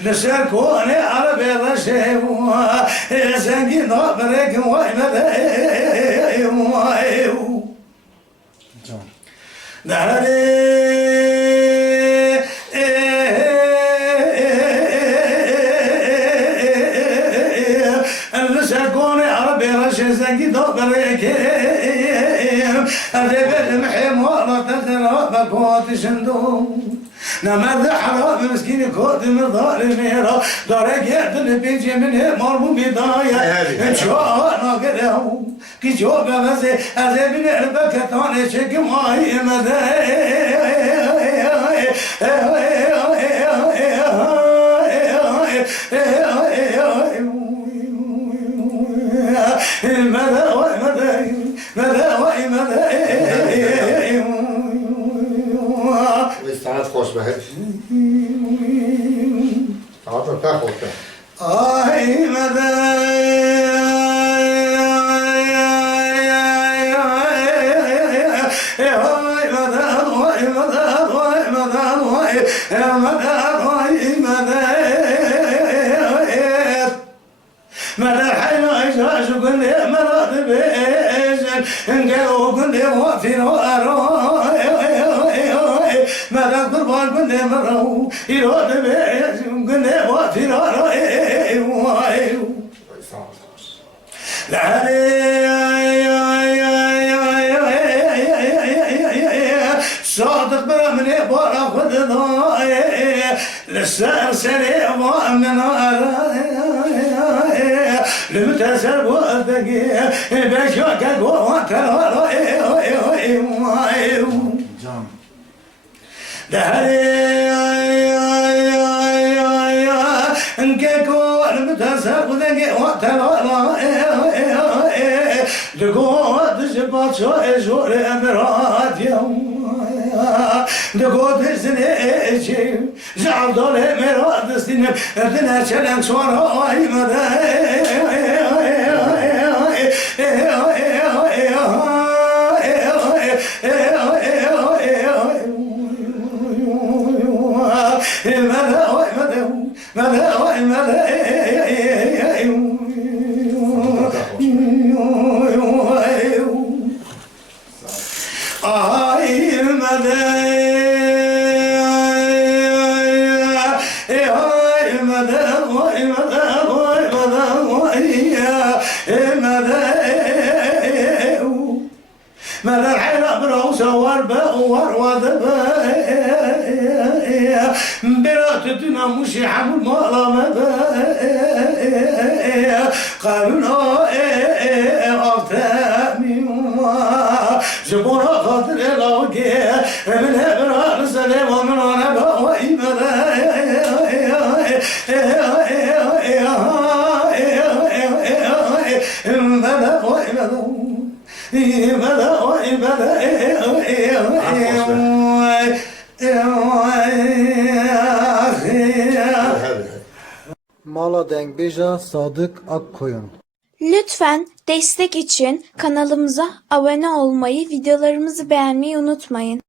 لسكوني عربي رشيوها سنجي نظرك وإمدايو دهري لسكوني عربي رشي سنجي نظرك أدب المحيم ورا تخرب كوت شندوم نمد حرام مسكين كود من ظالمين درجات اللي بيجي منه مرمو بداية شو نقدره كي جو بس أزي من البكتان شك ماي مدى استعاد خوش بهت عطر تاخذ صادق بلا من يبغى خذ لسه سريع ومن لمتسر وذقي بشوك قوة انكيكو المتسر وذقي لقوة جبات شوي امرات يوم لقوة السنة زعل دولي مرات السنة ادنا شلن شوار هاي براتتنا مش حمل مالا قالوا أفتامي جبونا خاطر الأوكي من هبرا نسلم ومن وانا بقوي Mala Dengbija Sadık Akkoyun. Lütfen destek için kanalımıza abone olmayı, videolarımızı beğenmeyi unutmayın.